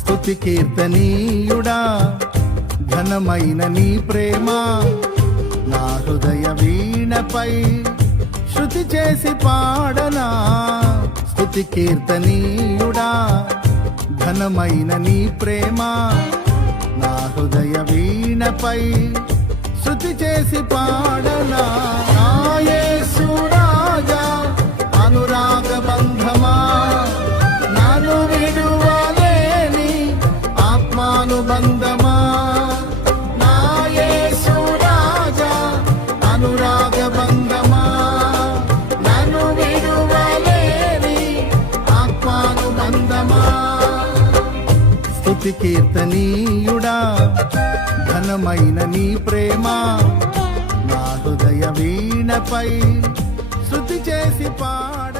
స్తుతి కీర్తనీయుడా ఘనమైన నీ ప్రేమ నా హృదయ వీణపై శృతి చేసి పాడనా. స్తుతి కీర్తనీయుడా ఘనమైన నీ ప్రేమ నా హృదయ వీణపై శృతి చేసి పాడనా. నా యేసు రాజా అనురాగ బంధమా నన్ను విడువలేని ఆత్మానుబంధమా. నా యేసు రాజా అనురాగ బంధమా నన్ను విడువలేని ఆత్మానుబంధమా. స్తుతి కీర్తనీయుడా ఘనమైన నీ ప్రేమ నా హృదయ వీణపై శృతి చేసి పాడ.